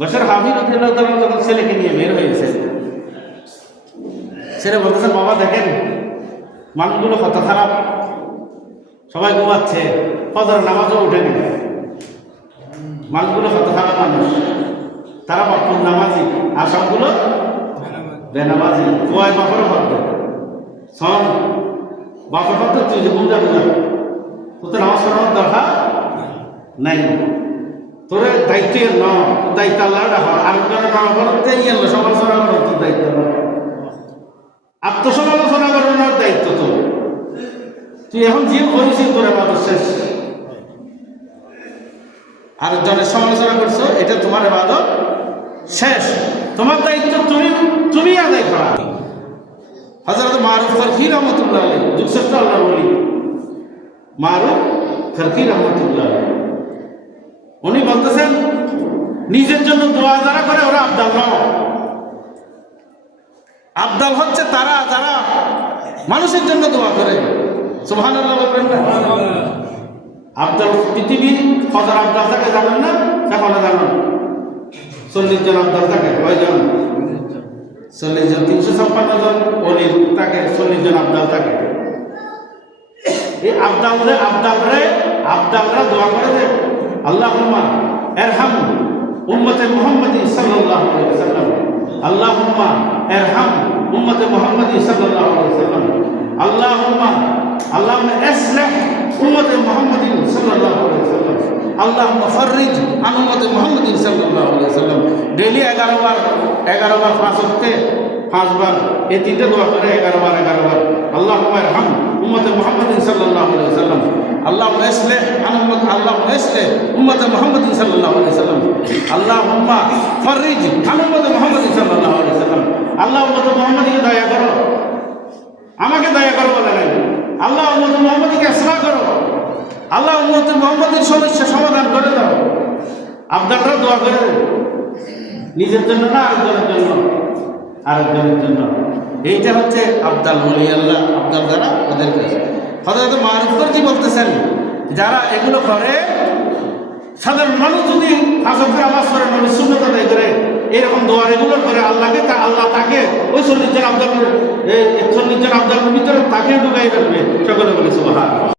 বছর হাফিজ যখন ছেলেকে নিয়ে বের হয়েছে, ছেলে বলতেছে, বাবা দেখেন মানুষগুলো কত খারাপ, সবাই ঘুমাচ্ছে, ফজরের নামাজও উঠেনি, মানুষগুলো কত খারাপ মানুষ, তারা বাপুর নামাজি আর সবগুলো বেনামাজি। ওয়াই বাপের ভক্ত সব বাপের ভক্ত, তুই যে বুঝা বুঝা তোর তো নামাজ পড়ানোর দরকার নাই, তোর দায়িত্ব ন, তোর দায়িত্ব আল্লাহ রাখা, আরেকজনের নাম করতে ইয়ে সমালোচনা করার তোর দায়িত্ব, আত্মসমালোচনা করানোর দায়িত্ব তোর। তুই এখন যে করেছিস তোর এবাদত শেষ, আরেকজনের সমালোচনা করছো, এটা তোমার এবাদত শেষ, তোমার দায়িত্ব তুমি আদায় করা। হযরত মারুফ ফারকি রহমাতুল্লাহ আলাইহি, যুগশ্রেষ্ঠ আল্লাহর ওলি মারুফ ফারকি রহমাতুল্লাহ আলাইহি, উনি বলতেছেন নিজের জন্য দোয়া যারা করে ওরা আবদাল নয়। আবদাল হচ্ছে তারা যারা মানুষের জন্য দোয়া করে। সুবহানাল্লাহ বলবেন না? আবদাল পৃথিবীর ফজর আবদাল থাকে জানেন না? এখন জানেন 40 জন আবদাল থাকে, কয়জন? 40 জন, 356 জন ওলির থাকে, 40 জন আবদাল থাকে। এই আবদালরা দোয়া করে যে আল্লাহুম্মা ইরহাম উম্মতে মুহাম্মাদি সাল্লাল্লাহু আলাইহি ওয়াসাল্লাম, আল্লাহুম্মা ইরহাম উম্মতে মুহাম্মাদি সাল্লাল্লাহু আলাইহি ওয়াসাল্লাম, আল্লাহুম্মা ইসলিহ উম্মতে মুহাম্মাদিন সাল্লাল্লাহু আলাইহি ওয়াসাল্লাম, আল্লাহুম্মা ফাররিজ আন উম্মতে মুহাম্মাদিন সাল্লাল্লাহু আলাইহি ওয়াসাল্লাম। ডেইলি 11 বার 5 ওয়াক্তে 5 বার এই তিনটে দোয়া করে 11 বার আল্লাহুম্মা ইরহাম উম্মতে মুহাম্মাদিন সাল্লাল্লাহু আলাইহি ওয়াসাল্লাম, আল্লাহুম্মা ইসলিহ উম্মতে মুহাম্মাদিন সাল্লাল্লাহু আলাইহি ওয়াসাল্লাম, আল্লাহুম্মা ফাররিজ আন উম্মতে মুহাম্মাদিন সাল্লাল্লাহু আলাইহি ওয়াসাল্লাম। আল্লাহ উম্মতে মুহাম্মাদিকে দয়া করো, আমাকে দয়া করো বলে নাই, আল্লাহ উম্মতে মুহাম্মাদিকে ইসলাহ করো, আল্লাহ উম্মতে মুহাম্মাদির সমস্যা সমাধান করে দাও। আবদালরা দোয়া করে নিজের জন্য না আরেকজনের জন্য। এইটা হচ্ছে আবদাল, ওলি আল্লাহ আবদাল যারা ওদের কাছে। হযরত মারুফ ফারকি বলতেছেন যারা এগুলো করে, সাধারণ মানুষ যদি ফজর নামাজ পড়ে, মানুষ সুন্নাত আদায় করে, এরকম দোয়া রেগুলার করে, আল্লাহ তাকে ওই 40 জন আবদালের ভিতরে তাকে ঢুকাই ফেলবে। সকলে বলে সুবহান।